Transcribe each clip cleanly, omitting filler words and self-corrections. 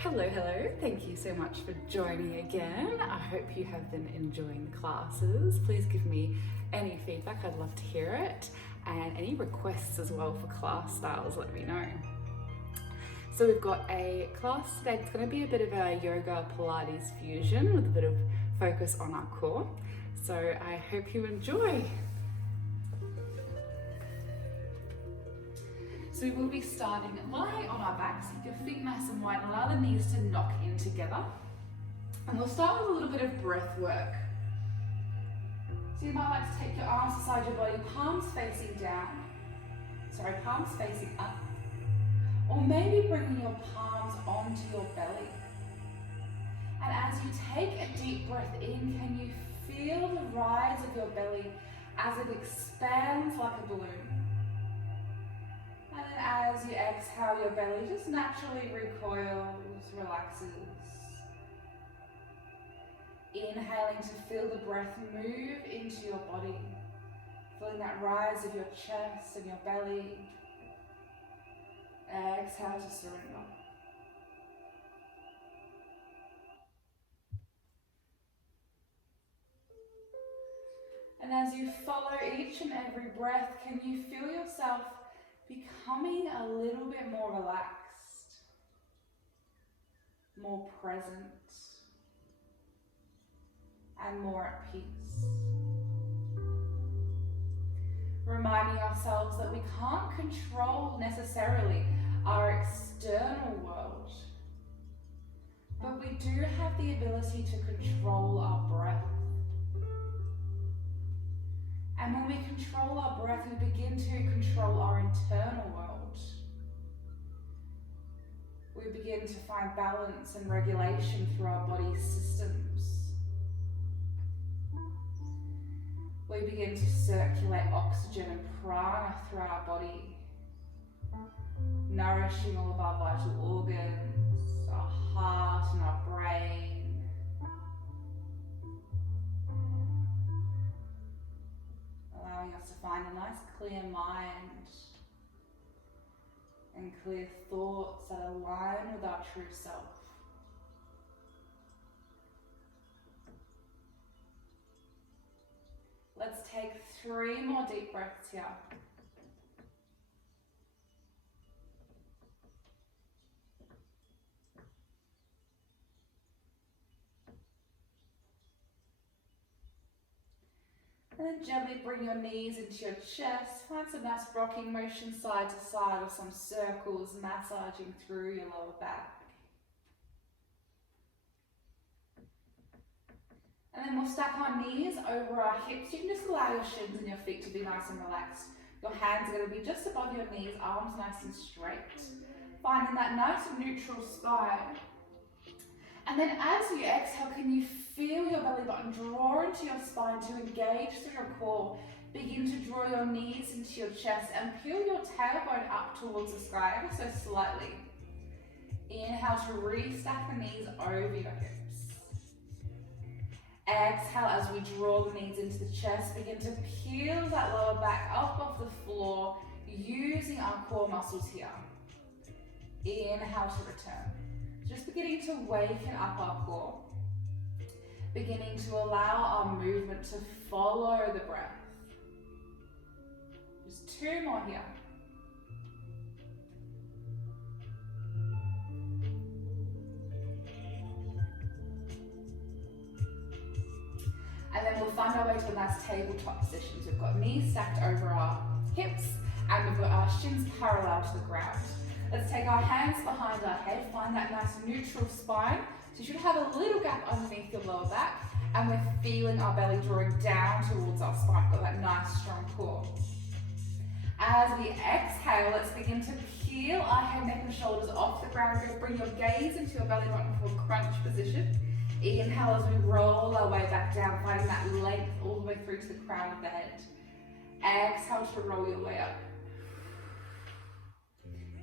Hello. Thank you so much for joining again. I hope you have been enjoying the classes. Please give me any feedback, I'd love to hear it. And any requests as well for class styles, let me know. So we've got a class today. It's going to be a bit of a yoga Pilates fusion with a bit of focus on our core. So I hope you enjoy. So we will be starting lying on our backs, keep your feet nice and wide, allow the knees to knock in together. And we'll start with a little bit of breath work. So you might like to take your arms aside your body, palms facing up. Or maybe bringing your palms onto your belly. And as you take a deep breath in, can you feel the rise of your belly as it expands like a balloon? And then as you exhale, your belly just naturally recoils, relaxes. Inhaling to feel the breath move into your body. Feeling that rise of your chest and your belly. Exhale to surrender. And as you follow each and every breath, can you feel yourself becoming a little bit more relaxed, more present, and more at peace. Reminding ourselves that we can't control necessarily our external world, but we do have the ability to control our breath. And when we control our breath, we begin to control our internal world. We begin to find balance and regulation through our body systems. We begin to circulate oxygen and prana through our body, nourishing all of our vital organs, our heart and our brain. Allowing us to find a nice clear mind and clear thoughts that align with our true self. Let's take 3 more deep breaths here. And then gently bring your knees into your chest. Find some nice rocking motion side to side or some circles massaging through your lower back. And then we'll stack our knees over our hips. You can just allow your shins and your feet to be nice and relaxed. Your hands are going to be just above your knees, arms nice and straight. Finding that nice neutral spine. And then as you exhale, can you feel your belly button draw into your spine to engage through your core? Begin to draw your knees into your chest and peel your tailbone up towards the sky ever so slightly. Inhale to restack the knees over your hips. Exhale as we draw the knees into the chest. Begin to peel that lower back up off the floor using our core muscles here. Inhale to return. Just beginning to waken up our core. Beginning to allow our movement to follow the breath. Just 2 more here. And then we'll find our way to a nice tabletop position. So we've got knees stacked over our hips and we've got our shins parallel to the ground. Let's take our hands behind our head, find that nice neutral spine. So you should have a little gap underneath your lower back and we're feeling our belly drawing down towards our spine. Got that nice strong core. As we exhale, let's begin to peel our head, neck and shoulders off the ground. Go bring your gaze into your belly button for a crunch position. Inhale as we roll our way back down, finding that length all the way through to the crown of the head. Exhale to roll your way up.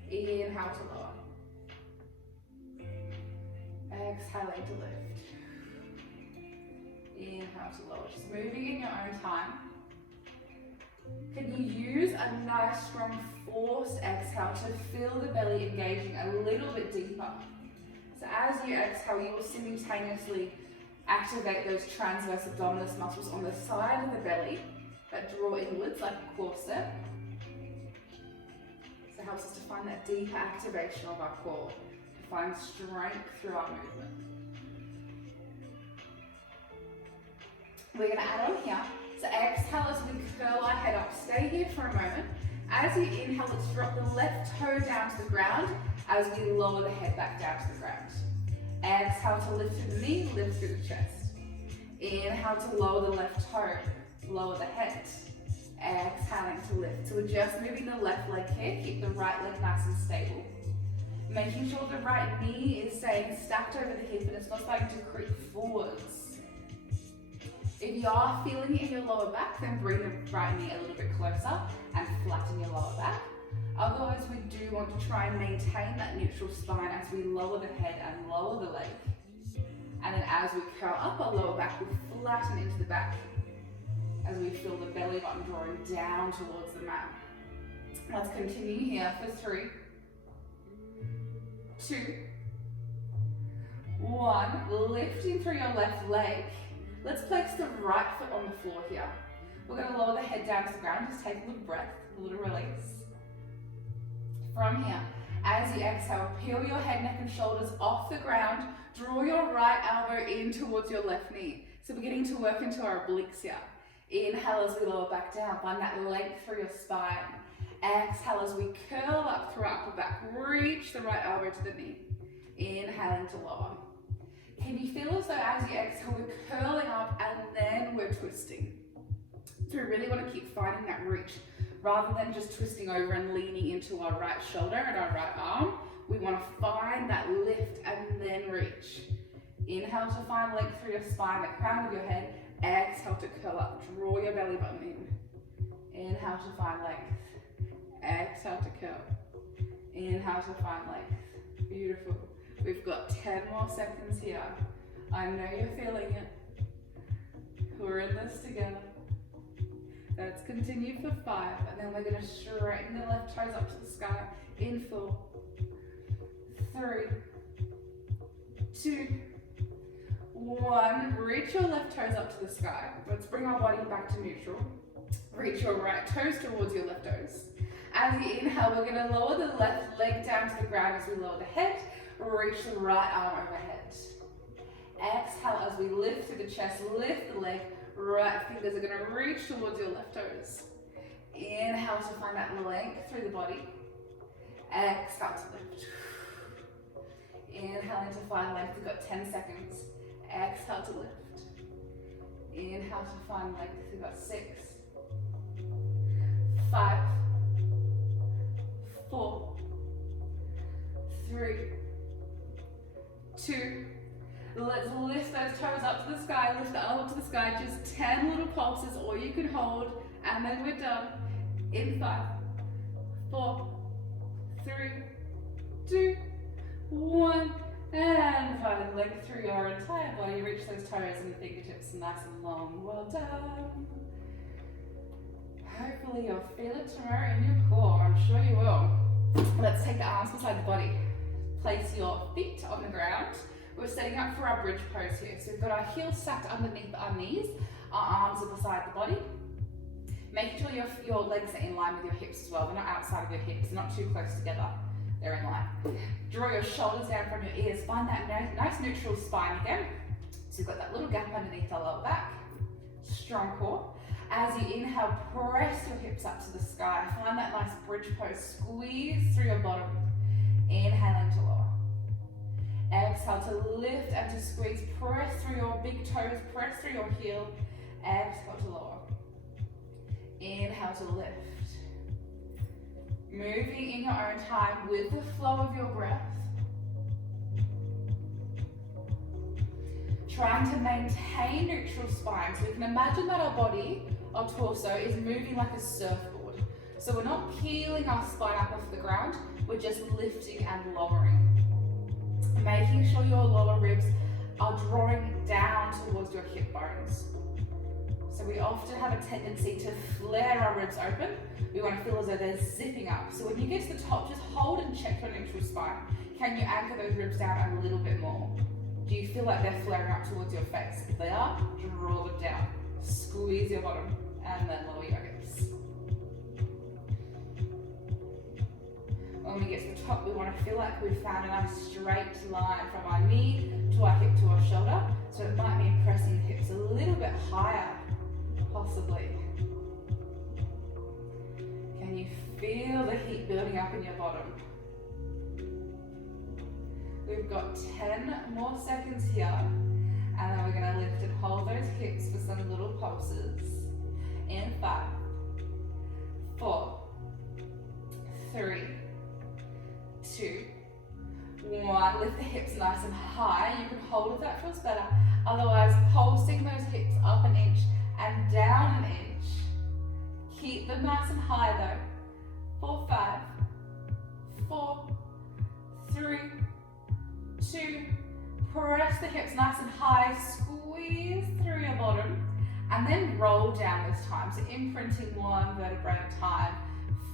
Inhale to lower. Exhaling to lift. Inhale to lower. Just moving in your own time. Can you use a nice strong forced exhale to feel the belly engaging a little bit deeper? So as you exhale, you will simultaneously activate those transverse abdominis muscles on the side of the belly that draw inwards like a corset. So it helps us to find that deeper activation of our core, to find strength through our movement. We're going to add on here. So exhale as we curl our head up. Stay here for a moment. As you inhale, let's drop the left toe down to the ground as we lower the head back down to the ground. Exhale to lift through the knee, lift through the chest. Inhale to lower the left toe, lower the head. Exhaling to lift. So we're just moving the left leg here. Keep the right leg nice and stable. Making sure the right knee is staying stacked over the hip and it's not starting to creep forwards. If you are feeling it in your lower back, then bring the right knee a little bit closer and flatten your lower back. Otherwise, we do want to try and maintain that neutral spine as we lower the head and lower the leg. And then as we curl up our lower back, we flatten into the back as we feel the belly button drawing down towards the mat. Let's continue here for 3, 2, 1. Lifting through your left leg. Let's place the right foot on the floor here. We're going to lower the head down to the ground. Just take a little breath, a little release. From here, as you exhale, peel your head, neck and shoulders off the ground. Draw your right elbow in towards your left knee. So beginning to work into our obliques here. Inhale as we lower back down. Find that length through your spine. Exhale as we curl up through upper back. Reach the right elbow to the knee. Inhaling to lower. Can you feel as though as you exhale, we're curling up and then we're twisting? So we really want to keep finding that reach. Rather than just twisting over and leaning into our right shoulder and our right arm, we want to find that lift and then reach. Inhale to find length through your spine, the crown of your head. Exhale to curl up, draw your belly button in. Inhale to find length. Exhale to curl. Inhale to find length. Beautiful. We've got 10 more seconds here. I know you're feeling it. We're in this together. Let's continue for 5, and then we're going to straighten the left toes up to the sky in 4, 3, 2, 1. Reach your left toes up to the sky. Let's bring our body back to neutral. Reach your right toes towards your left toes. As you inhale, we're going to lower the left leg down to the ground as we lower the head. Reach the right arm overhead. Exhale as we lift through the chest, lift the leg. Right fingers are going to reach towards your left toes. Inhale to find that length through the body. Exhale to lift. Inhaling to find length. We've got 10 seconds. Exhale to lift. Inhale to find length. We've got 6, 5, 4, 3, 2. Let's lift those toes up to the sky, lift the arm up to the sky, just 10 little pulses, or you can hold, and then we're done. In 5, 4, 3, 2, 1, and find length through your entire body. Reach those toes and the fingertips nice and long. Well done. Hopefully you'll feel it tomorrow in your core. I'm sure you will. Let's take the arms beside the body. Place your feet on the ground. We're setting up for our bridge pose here. So we've got our heels stacked underneath our knees. Our arms are beside the body. Making sure your legs are in line with your hips as well. They're not outside of your hips. They're not too close together. They're in line. Draw your shoulders down from your ears. Find that nice neutral spine again. So you've got that little gap underneath our lower back. Strong core. As you inhale, press your hips up to the sky. Find that nice bridge pose. Squeeze through your bottom. Inhaling to lower. Exhale to lift and to squeeze. Press through your big toes. Press through your heel. Exhale to lower. Inhale to lift. Moving in your own time with the flow of your breath. Trying to maintain neutral spine. So we can imagine that our body, our torso, is moving like a surfboard. So we're not peeling our spine up off the ground, we're just lifting and lowering. Making sure your lower ribs are drawing down towards your hip bones. So we often have a tendency to flare our ribs open. We want to feel as though they're zipping up. So when you get to the top, just hold and check your neutral spine. can you anchor those ribs down a little bit more? Do you feel like they're flaring up towards your face? If they are, draw them down. Squeeze your bottom and then lower your hips. When we get to the top, we want to feel like we've found a nice straight line from our knee to our hip to our shoulder. So it might mean pressing the hips a little bit higher, possibly. Can you feel the heat building up in your bottom? We've got 10 more seconds here, and then we're going to lift and hold those hips for some little pulses. In 5, 4, 3, 2, 1. Lift the hips nice and high. You can hold if that feels better. Otherwise, pulsing those hips up an inch and down an inch. Keep them nice and high though. 4, 5, 4, 3, 2. Press the hips nice and high. Squeeze through your bottom. And then roll down this time. So imprinting one vertebrae at a time.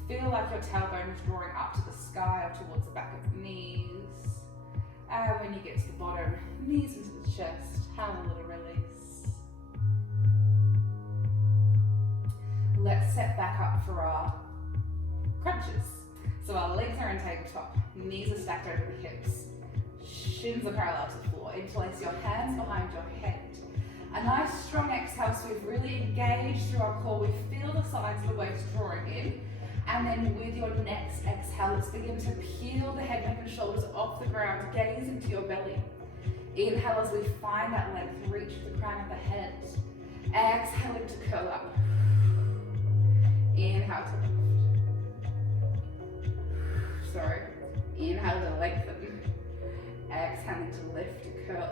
Feel like your tailbone is drawing up to the sky or towards the back of the knees. And when you get to the bottom, knees into the chest, have a little release. Let's set back up for our crunches. So our legs are in tabletop, knees are stacked over the hips, shins are parallel to the floor. Interlace your hands behind your head. A nice strong exhale, so we've really engaged through our core. We feel the sides of the waist drawing in. And then with your next exhale, let's begin to peel the head, neck and shoulders off the ground, gaze into your belly. Inhale as we find that length, reach the crown of the head. Exhaling to curl up. Inhale to lift. Sorry. Inhale to lengthen. Exhaling to lift to curl.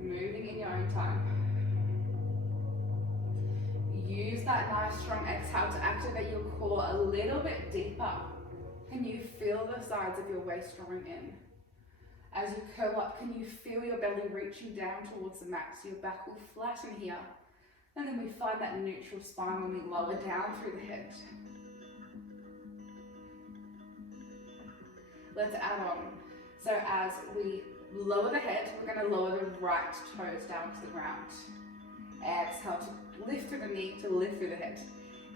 Moving in your own time. Use that nice strong exhale to activate your core a little bit deeper. Can you feel the sides of your waist drawing in? As you curl up, can you feel your belly reaching down towards the mat so your back will flatten here? And then we find that neutral spine when we lower down through the head. Let's add on. So as we lower the head, we're going to lower the right toes down to the ground. Exhale to lift through the knee, to lift through the head.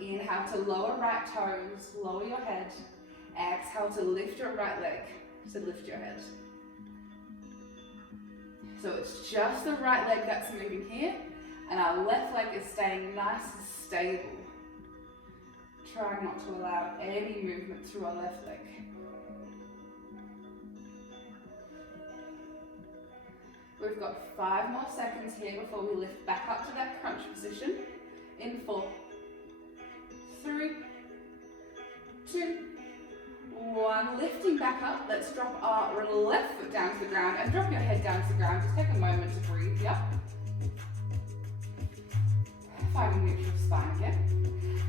Inhale to lower right toes, lower your head. Exhale to lift your right leg, to lift your head. So it's just the right leg that's moving here, and our left leg is staying nice and stable. Try not to allow any movement through our left leg. We've got 5 more seconds here before we lift back up to that crunch position. In 4, 3, 2, 1. Lifting back up, let's drop our left foot down to the ground and drop your head down to the ground. Just take a moment to breathe here. Finding neutral spine again.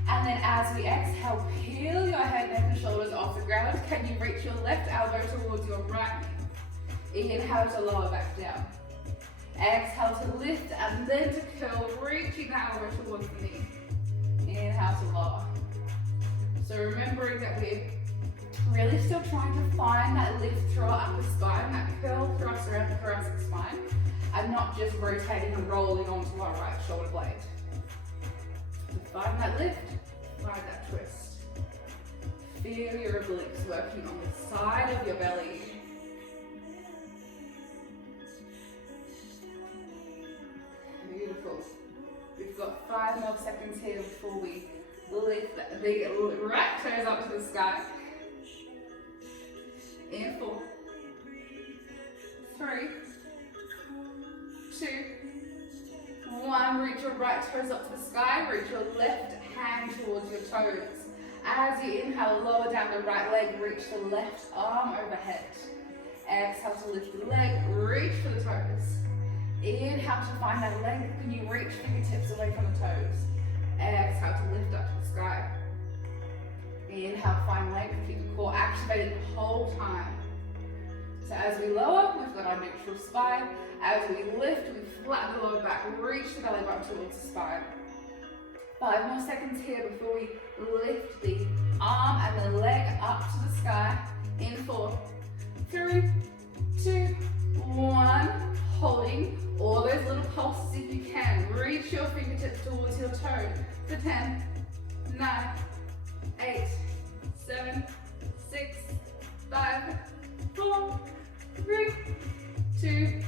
And then as we exhale, peel your head, neck and shoulders off the ground. Can you reach your left elbow towards your right knee? Inhale to lower back down. Exhale to lift and then to curl, reaching the elbow towards the knee. Inhale to lower. So remembering that we're really still trying to find that lift through our upper spine, that curl thrust around the thoracic spine, and not just rotating and rolling onto our right shoulder blade. So find that lift, find that twist. Feel your obliques working on the side of your belly. Beautiful. We've got 5 more seconds here before we lift the right toes up to the sky. In 4, 3, 2, 1. Reach your right toes up to the sky. Reach your left hand towards your toes. As you inhale, lower down the right leg. Reach the left arm overhead. Exhale to lift the leg. Reach for the toes. Inhale to find that length. Can you reach fingertips away from the toes? Exhale to lift up to the sky. Inhale, find length. Keep the core activated the whole time. So as we lower, we've got our neutral spine. As we lift, we flatten the lower back. Reach the belly button towards the spine. 5 more seconds here before we lift the arm and the leg up to the sky. In 4, 3, 2, 1. Holding all those little pulses if you can. Reach your fingertips towards your toes for 10, 9, 8, 7, 6, 5, 4, 3, 2,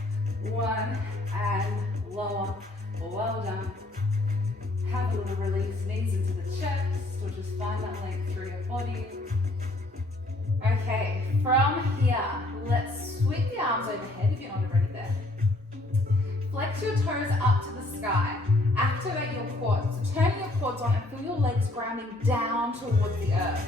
1, and lower. Well done. Have a little release, knees into the chest, or just find that length through your body. Okay, from here, let's sweep the arms overhead if you're not already there. Flex your toes up to the sky. Activate your quads. So turn your quads on and feel your legs grounding down towards the earth.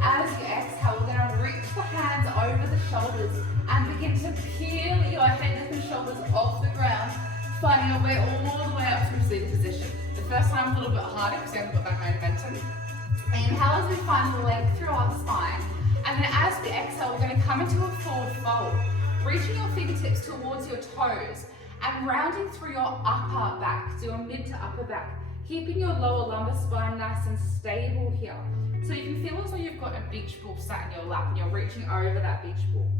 As you exhale, we're going to reach the hands over the shoulders and begin to peel your head, neck and shoulders off the ground, finding your way all the way up to seated position. The first time a little bit harder because we haven't got that momentum. Inhale as we find the length through our spine. And then as we exhale, we're going to come into a forward fold, reaching your fingertips towards your toes and rounding through your upper back, so your mid to upper back, keeping your lower lumbar spine nice and stable here. So you can feel as though you've got a beach ball sat in your lap and you're reaching over that beach ball.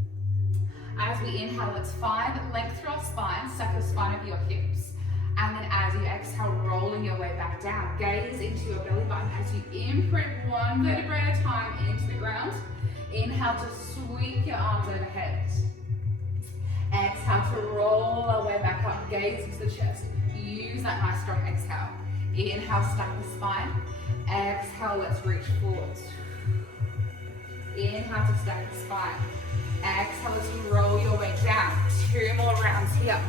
As we inhale, let's find length through our spine, stack your spine over your hips. And then as you exhale, rolling your way back down, gaze into your belly button as you imprint one vertebrae at a time into the ground. Inhale to sweep your arms overhead. Exhale to roll our way back up, gaze into the chest. Use that nice strong exhale. Inhale, stack the spine. Exhale, let's reach forwards. Inhale to stack the spine. Exhale as you roll your way down. 2 more rounds here.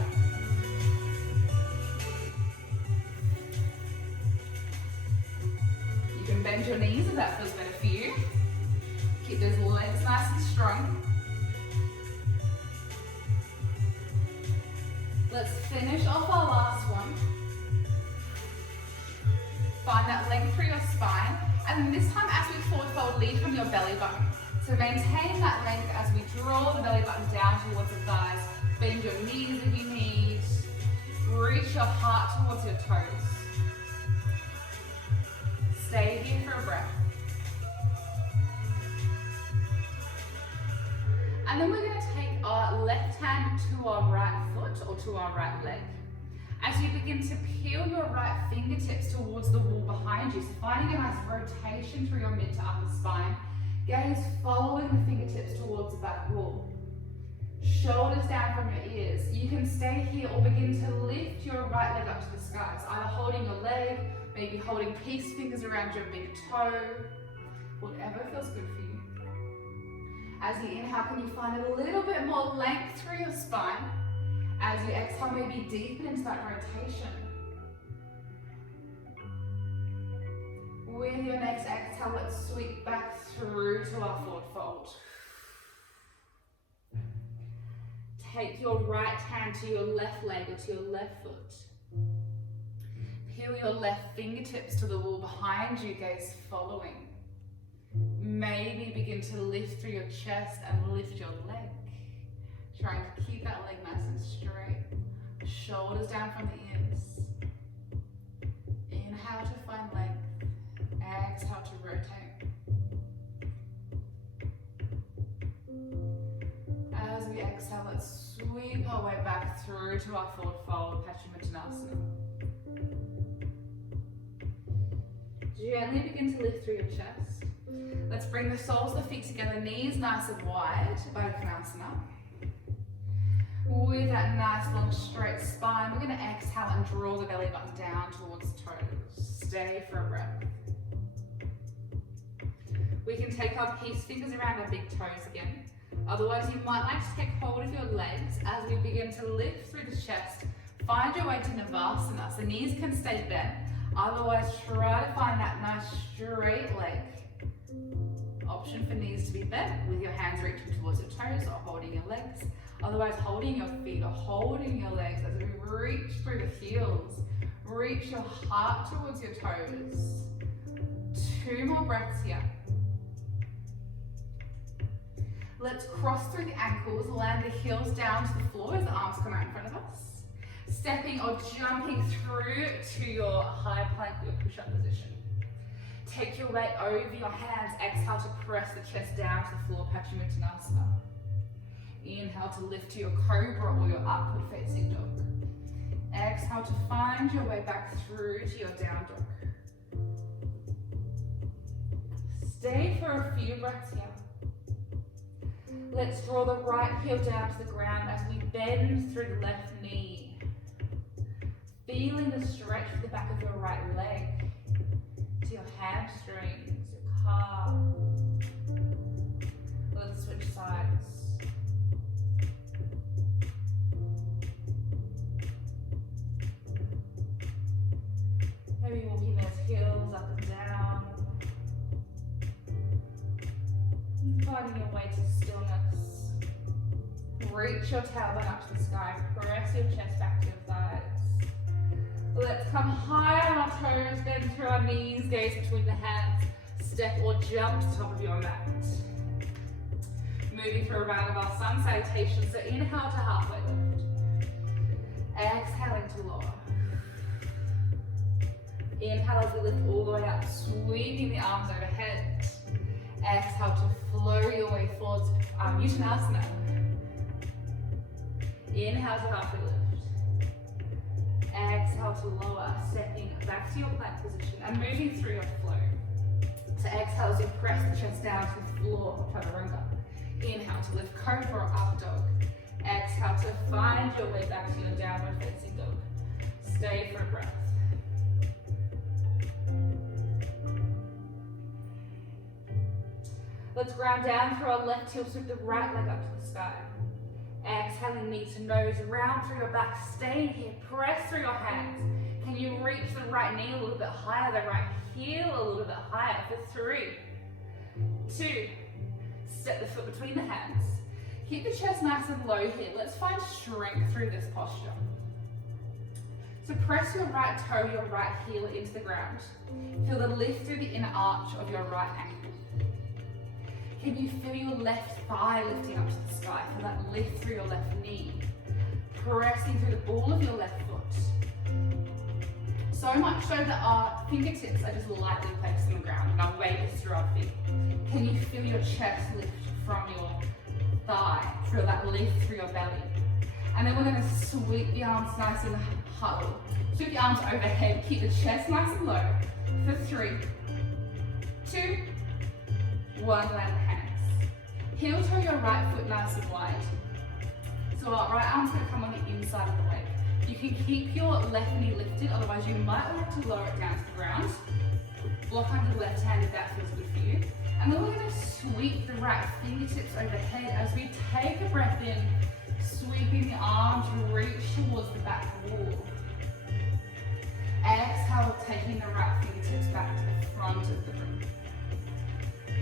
You can bend your knees if that feels better for you. Keep those legs nice and strong. Let's finish off our last one. Find that length through your spine. And then this time as we forward fold, lead from your belly button. So maintain that length as we draw the belly button down towards the thighs. Bend your knees if you need. Reach your heart towards your toes. Stay here for a breath. And then we're going to take our left hand to our right foot or to our right leg. As you begin to peel your right fingertips towards the wall behind you, so finding a nice rotation through your mid to upper spine, gaze following the fingertips towards the back wall. Shoulders down from your ears. You can stay here or begin to lift your right leg up to the sky. So either holding your leg, maybe holding peace fingers around your big toe, whatever feels good for you. As you inhale, can you find a little bit more length through your spine? As you exhale, maybe deepen into that rotation. With your next exhale, let's sweep back through to our forward fold. Take your right hand to your left leg or to your left foot. Peel your left fingertips to the wall behind you, gaze following. Maybe begin to lift through your chest and lift your leg. Trying to keep that leg nice and straight. Shoulders down from the ears. Inhale to find length. Exhale to rotate. As we exhale, let's sweep our way back through to our forward fold, Paschimottanasana. Gently begin to lift through your chest. Let's bring the soles of the feet together, knees nice and wide, Baddha Konasana. With that nice long straight spine, we're going to exhale and draw the belly button down towards the toes. Stay for a breath. We can take our peace fingers around our big toes again. Otherwise, you might like to take hold of your legs as we begin to lift through the chest. Find your way to Navasana. So knees can stay bent. Otherwise, try to find that nice straight leg. Option for knees to be bent with your hands reaching towards your toes or holding your legs. Otherwise, holding your feet or holding your legs as we reach through the heels. Reach your heart towards your toes. 2 more breaths here. Let's cross through the ankles, land the heels down to the floor as the arms come out in front of us. Stepping or jumping through to your high plank or push-up position. Take your weight over your hands. Exhale to press the chest down to the floor, Paschimottanasana. Inhale to lift to your cobra or your upward facing dog. Exhale to find your way back through to your down dog. Stay for a few breaths here. Let's draw the right heel down to the ground as we bend through the left knee. Feeling the stretch to the back of your right leg, to your hamstrings, your calf. Let's switch sides. Maybe walking those heels up and down. Finding your way to stillness. Reach your tailbone up to the sky. Press your chest back to your thighs. Let's come high on our toes, bend through our knees, gaze between the hands. Step or jump to the top of your mat. Moving through a round of our sun salutation. So inhale to halfway lift. Exhaling to lower. Inhale as we lift all the way up, sweeping the arms overhead. Exhale to flow your way forwards, Uttanasana. Inhale to halfway lift. Exhale to lower, stepping back to your plank position and moving through your flow. So exhale as you press the chest down to the floor, Chaturanga. Inhale to lift cobra or up dog. Exhale to find your way back to your downward facing dog. Stay for a breath. Let's ground down through our left heel, sweep the right leg up to the sky. Exhaling knee to nose, round through your back, stay here, press through your hands. Can you reach the right knee a little bit higher, the right heel a little bit higher for 3, 2, step the foot between the hands. Keep the chest nice and low here. Let's find strength through this posture. So press your right toe, your right heel into the ground. Feel the lift through the inner arch of your right ankle. Can you feel your left thigh lifting up to the sky? Feel that lift through your left knee. Pressing through the ball of your left foot. So much so that our fingertips are just lightly placed on the ground and our weight is through our feet. Can you feel your chest lift from your thigh? Feel that lift through your belly. And then we're going to sweep the arms nice and huddle. Sweep the arms overhead. Keep the chest nice and low for 3, 2, 1, land the hands. Heel toe your right foot nice and wide. So our right arm's going to come on the inside of the leg. You can keep your left knee lifted, otherwise you might want to lower it down to the ground. Block under the left hand if that feels good for you. And then we're going to sweep the right fingertips overhead as we take a breath in, sweeping the arms, reach towards the back wall. Exhale, taking the right fingertips back to the front of the room.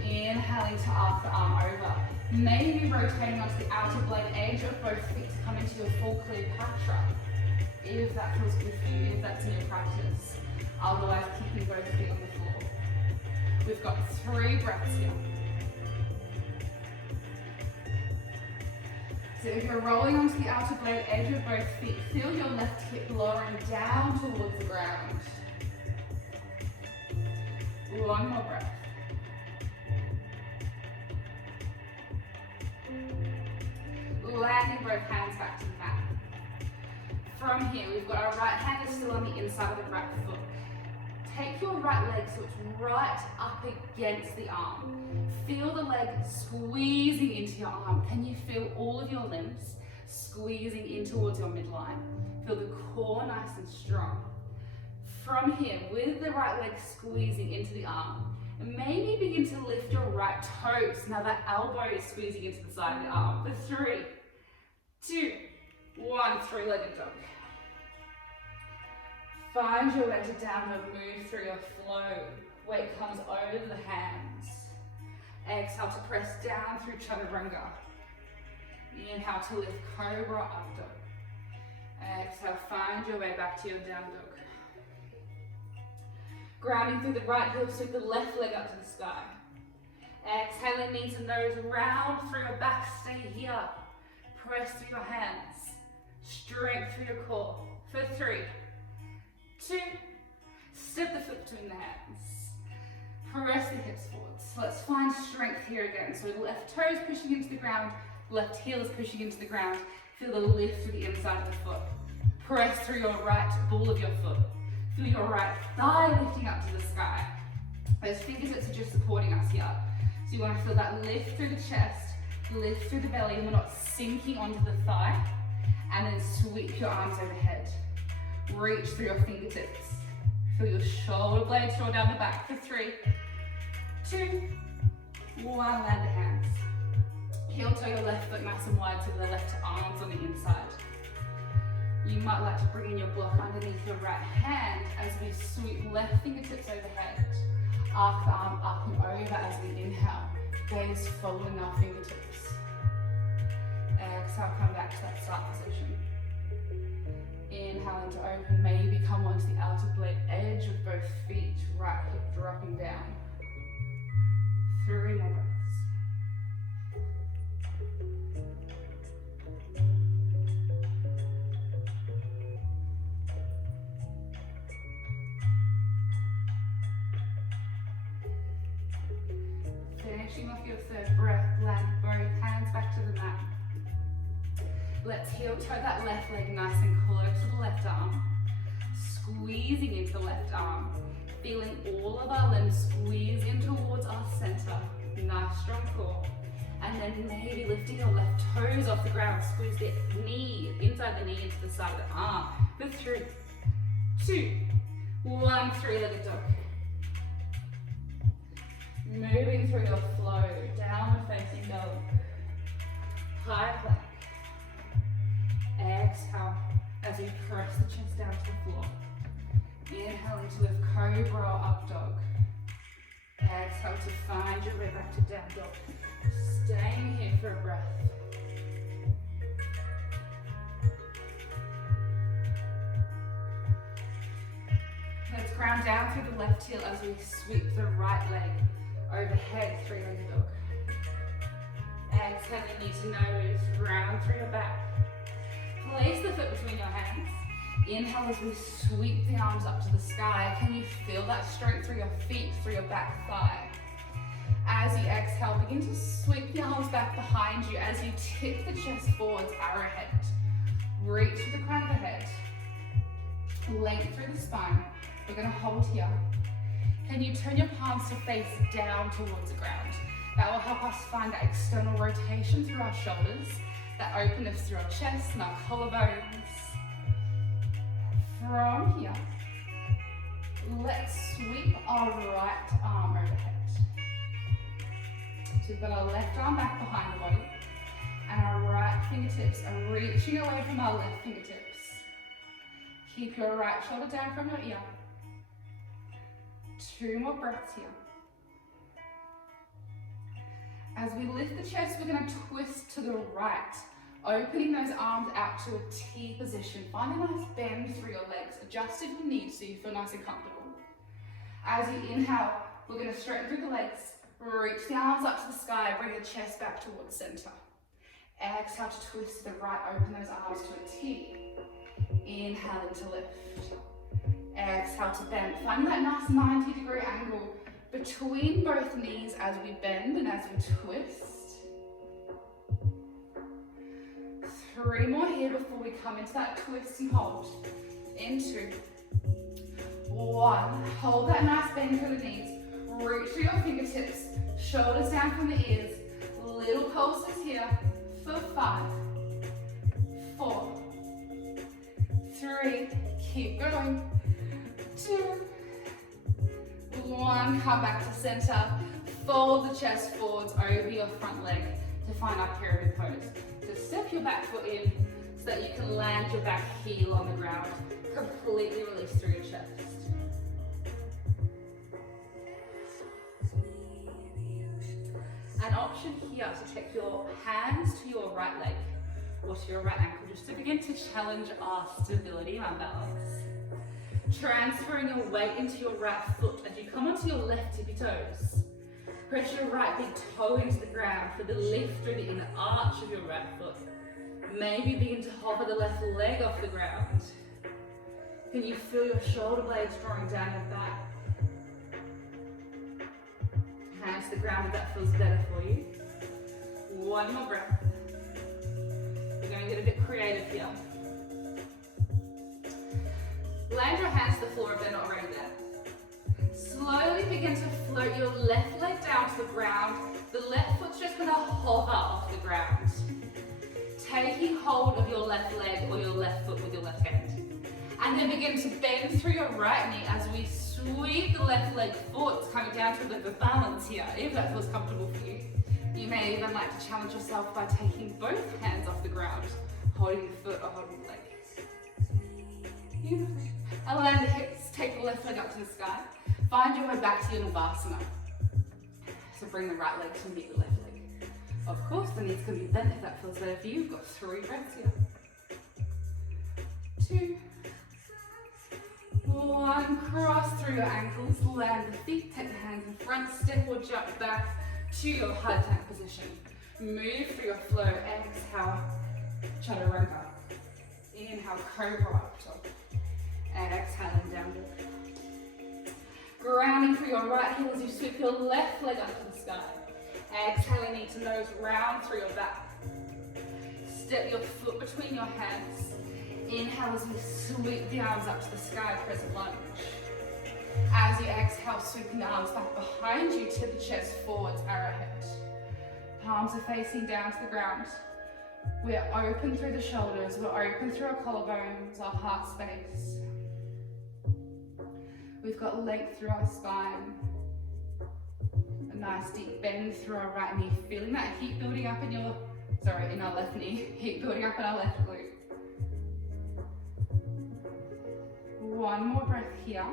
Inhaling to arc the arm over. Maybe rotating onto the outer blade edge of both feet to come into a full clear patra. If that feels good for you, if that's in your practice. Otherwise, keeping both feet on the floor. We've got 3 breaths here. So if you're rolling onto the outer blade edge of both feet, feel your left hip lowering down towards the ground. 1 more breath. Landing both hands back to the mat. From here, we've got our right hand is still on the inside of the right foot. Take your right leg so it's right up against the arm. Feel the leg squeezing into your arm. Can you feel all of your limbs squeezing in towards your midline? Feel the core nice and strong. From here, with the right leg squeezing into the arm, and maybe begin to lift your right toes. Now that elbow is squeezing into the side of the arm. For 3, 2, 1, 3-legged dog. Find your way to downward, move through your flow. Weight comes over the hands. Exhale to press down through Chaturanga. Inhale to lift Cobra up dog. Exhale, find your way back to your down dog. Grounding through the right heel, sweep the left leg up to the sky. Exhaling, knees and nose round through your back, stay here. Press through your hands. Strength through your core. For 3, 2, step the foot between the hands. Press the hips forwards. So let's find strength here again. So left toe is pushing into the ground, left heel is pushing into the ground. Feel the lift through the inside of the foot. Press through your right ball of your foot. Feel your right thigh lifting up to the sky. Those fingertips are just supporting us here. So you want to feel that lift through the chest, lift through the belly, and we're not sinking onto the thigh. And then sweep your arms overhead. Reach through your fingertips. Feel your shoulder blades draw down the back for 3, 2, 1, land the hands. Heel toe your left foot nice and wide so the left arm's on the inside. You might like to bring in your block underneath your right hand as we sweep left fingertips overhead. Arc the arm up and over as we inhale. Gaze following our fingertips. Exhale, come back to that start position. Inhaling to open, maybe come onto the outer blade edge with both feet, right hip dropping down. 3 more breaths. Finishing off your third breath, land both hands back to the mat. Let's heel toe that left leg nice and close to the left arm. Squeezing into the left arm. Feeling all of our limbs squeeze in towards our center. Nice strong core. And then maybe lifting your left toes off the ground. Squeeze the knee, inside the knee into the side of the arm. For 3, 2, 1, 3-legged dog. Moving through your flow, downward facing dog. High plank. Exhale as we press the chest down to the floor. Inhale into lift cobra or up dog. Exhale to find your way back to down dog. Staying here for a breath. Let's ground down through the left heel as we sweep the right leg overhead, 3-legged dog. Exhale, knee to nose, round through your back. Place the foot between your hands. Inhale as we sweep the arms up to the sky. Can you feel that strength through your feet, through your back thigh? As you exhale, begin to sweep the arms back behind you as you tip the chest forwards, arrowhead. Reach to the crown of the head. Length through the spine. We're going to hold here. Can you turn your palms to face down towards the ground? That will help us find that external rotation through our shoulders, that openness through our chest and our collarbones. From here, let's sweep our right arm overhead. So we've got our left arm back behind the body, and our right fingertips are reaching away from our left fingertips. Keep your right shoulder down from your ear. 2 more breaths here. As we lift the chest, we're going to twist to the right, opening those arms out to a T position. Find a nice bend through your legs. Adjust if you need so you feel nice and comfortable. As you inhale, we're going to straighten through the legs, reach the arms up to the sky, bring the chest back towards center. Exhale to twist to the right, open those arms to a T. Inhale to lift. Exhale to bend. Find that nice 90-degree angle between both knees as we bend and as we twist. 3 more here before we come into that twist and hold. In 2, 1. Hold that nice bend through the knees. Reach through your fingertips. Shoulders down from the ears. Little pulses here. For 5, 4, 3. Keep going. 2, 1. Come back to center. Fold the chest forwards over your front leg to find our pyramid pose. So step your back foot in so that you can land your back heel on the ground. Completely release through your chest. An option here to take your hands to your right leg or to your right ankle just to begin to challenge our stability and our balance. Transferring your weight into your right foot as you come onto your left tippy toes. Press your right big toe into the ground for the lift through the inner arch of your right foot. Maybe begin to hover the left leg off the ground. Can you feel your shoulder blades drawing down your back? hands to the ground if that feels better for you. One more breath. We're going to get a bit creative here. Land your hands to the floor if they're not already there. Slowly begin to float your left leg down to the ground. The left foot's just going to hover off the ground. Taking hold of your left leg or your left foot with your left hand. And then begin to bend through your right knee as we sweep the left leg forwards, coming down to a bit of a balance here, if that feels comfortable for you. You may even like to challenge yourself by taking both hands off the ground, holding the foot or holding the leg. Beautiful. Align the hips, take the left leg up to the sky. Find your way back to your Navasana. So bring the right leg to meet the left leg. Of course, the knees can be bent if that feels better for you. We've got 3 breaths here. 2, 1, cross through your ankles, land the feet, take the hands in front, step or jump back to your high plank position. Move through your flow, exhale, chaturanga. Inhale, cobra up top. Exhaling down dog. Grounding through your right heel as you sweep your left leg up to the sky. Exhaling knee to nose, round through your back. Step your foot between your hands. Inhale as we sweep the arms up to the sky, crescent lunge. As you exhale, sweeping the arms back behind you, tip the chest forwards, arrowhead. Palms are facing down to the ground. We're open through the shoulders, we're open through our collarbones, our heart space. We've got length through our spine. A nice deep bend through our right knee, feeling that heat building up in our left knee, heat building up in our left glute. One more breath here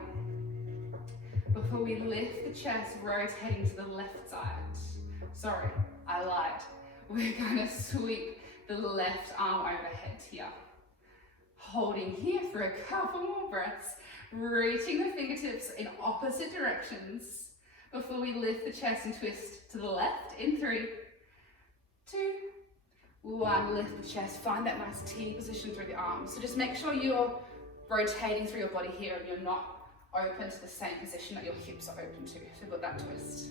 before we lift the chest, rotating to the left side. Sorry, I lied. We're going to sweep the left arm overhead here. Holding here for a couple more breaths, reaching the fingertips in opposite directions before we lift the chest and twist to the left in 3, 2, 1. Lift the chest, find that nice T position through the arms. So just make sure you're rotating through your body here and you're not open to the same position that your hips are open to. So we've got that twist.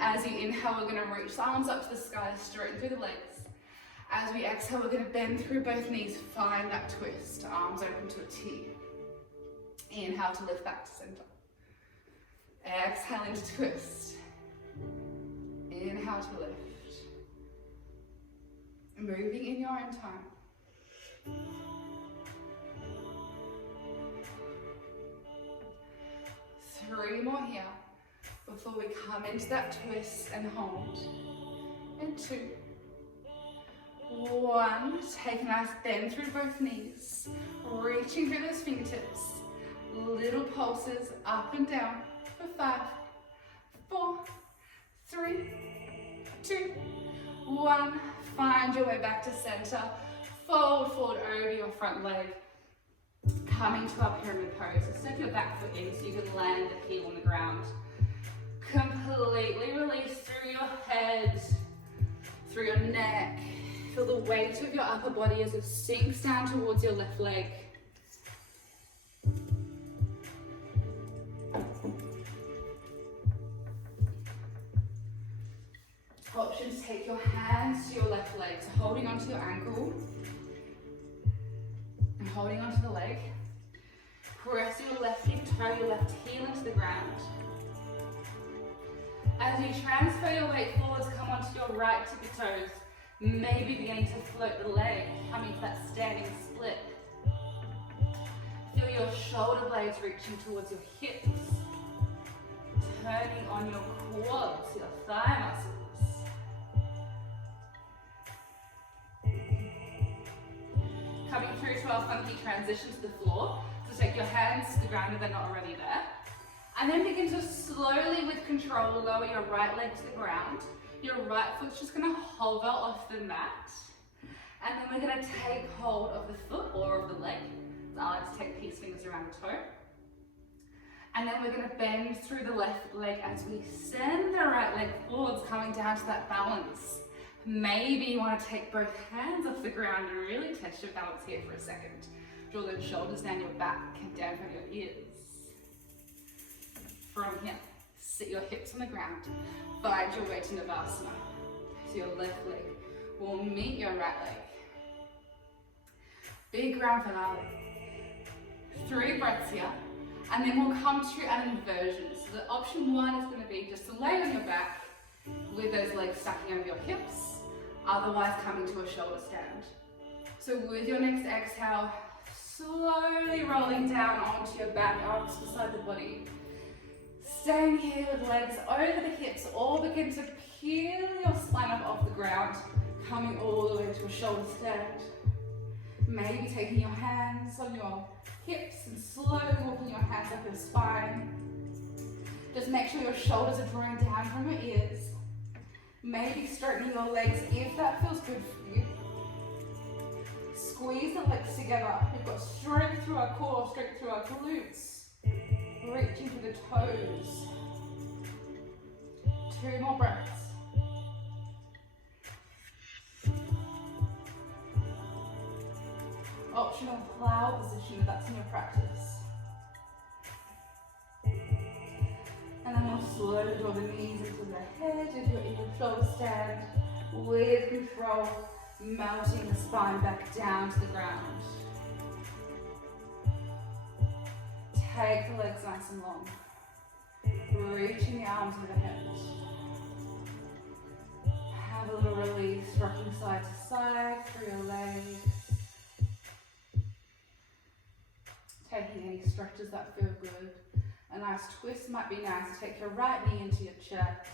As you inhale, we're going to reach the arms up to the sky, straighten through the legs. As we exhale, we're going to bend through both knees, find that twist, arms open to a T. Inhale to lift back to center. Exhaling to twist. Inhale to lift. Moving in your own time. Three more here before we come into that twist and hold. And 2, 1. Take a nice bend through both knees, reaching through those fingertips. Little pulses up and down for 5, 4, 3, 2, 1. Find your way back to center. Fold forward over your front leg. Coming to our pyramid pose. So step your back foot in so you can land the heel on the ground. Completely release through your head, through your neck. Feel the weight of your upper body as it sinks down towards your left leg. Options, take your hands to your left leg, so holding onto your ankle and holding onto the leg. Press your left big toe, your left heel into the ground. As you transfer your weight forwards, come onto your right tippy toes, maybe beginning to float the leg, coming to that standing split. Feel your shoulder blades reaching towards your hips, turning on your quads, your thigh muscles. Coming through to our funky transition to the floor. So take your hands to the ground if they're not already there. And then begin to slowly, with control, lower your right leg to the ground. Your right foot's just going to hover off the mat. And then we're going to take hold of the foot or of the leg. So I like to take peace fingers around the toe. And then we're going to bend through the left leg as we send the right leg forwards, coming down to that balance. Maybe you want to take both hands off the ground and really test your balance here for a second. Draw those shoulders down your back and down from your ears. From here, Sit your hips on the ground, find your way to Navasana. So your left leg will meet your right leg. Big round finale. 3 breaths here, and then we'll come to an inversion. So the option 1 is going to be just to lay on your back with those legs stacking over your hips, otherwise coming to a shoulder stand. So with your next exhale, slowly rolling down onto your back, arms beside the body. Staying here with legs over the hips, or begin to peel your spine up off the ground, coming all the way to a shoulder stand. Maybe taking your hands on your hips and slowly walking your hands up your spine. Just make sure your shoulders are drawing down from your ears. Maybe straightening your legs if that feels good for you. Squeeze the legs together. We've got strength through our core, strength through our glutes. Reaching for the toes. 2 more breaths. Optional plow position if that's in your practice. And then we'll slowly draw the knees into the head if you're in your shoulder stand. With control, melting the spine back down to the ground. Take the legs nice and long. Reaching the arms overhead. Have a little release, rocking side to side through your legs. Taking any stretches that feel good. A nice twist might be nice. Take your right knee into your chest.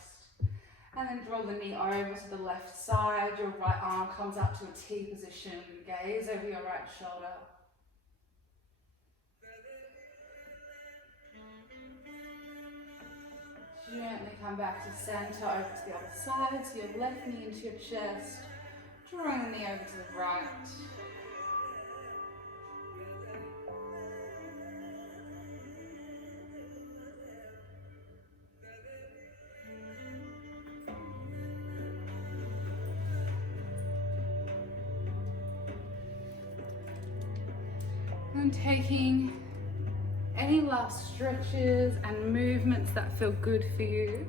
And then draw the knee over to the left side. Your right arm comes up to a T position. Gaze over your right shoulder. Gently come back to center, over to the other side. So your left knee into your chest. Drawing the knee over to the right. And taking any last stretches and movements that feel good for you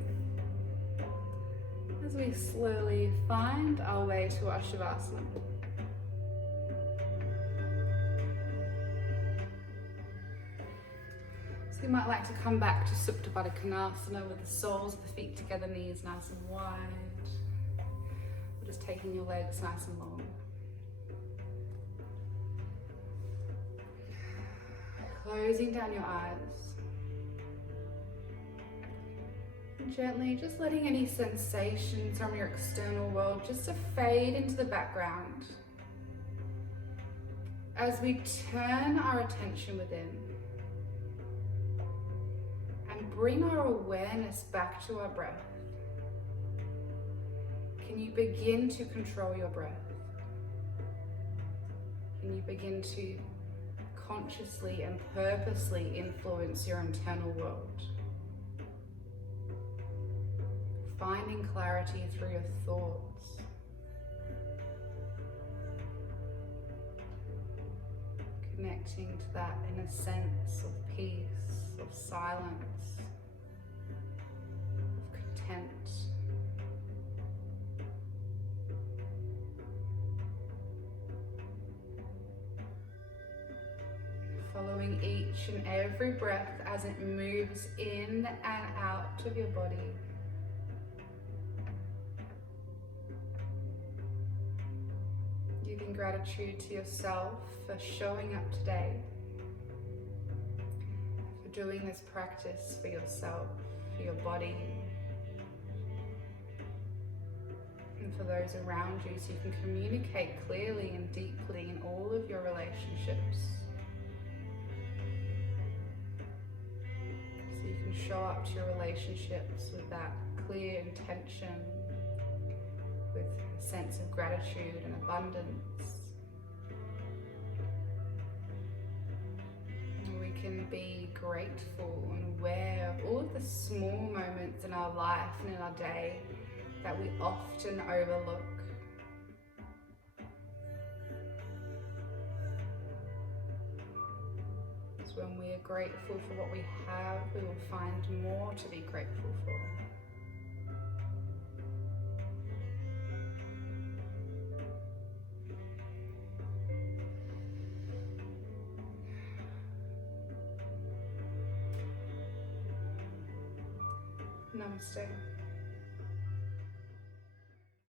as we slowly find our way to our Shavasana. So you might like to come back to Supta Baddha Konasana with the soles of the feet together, knees nice and wide. Or just taking your legs nice and long. Closing down your eyes. And gently just letting any sensations from your external world just to fade into the background. As we turn our attention within and bring our awareness back to our breath. Can you begin to control your breath? Can you begin to consciously and purposely influence your internal world? Finding clarity through your thoughts. Connecting to that inner sense of peace, of silence, of content. Following each and every breath as it moves in and out of your body. Giving gratitude to yourself for showing up today, for doing this practice for yourself, for your body, and for those around you, so you can communicate clearly and deeply in all of your relationships. So you can show up to your relationships with that clear intention, with a sense of gratitude and abundance. And we can be grateful and aware of all of the small moments in our life and in our day that we often overlook. It's when we are grateful for what we have, we will find more to be grateful for. Namaste.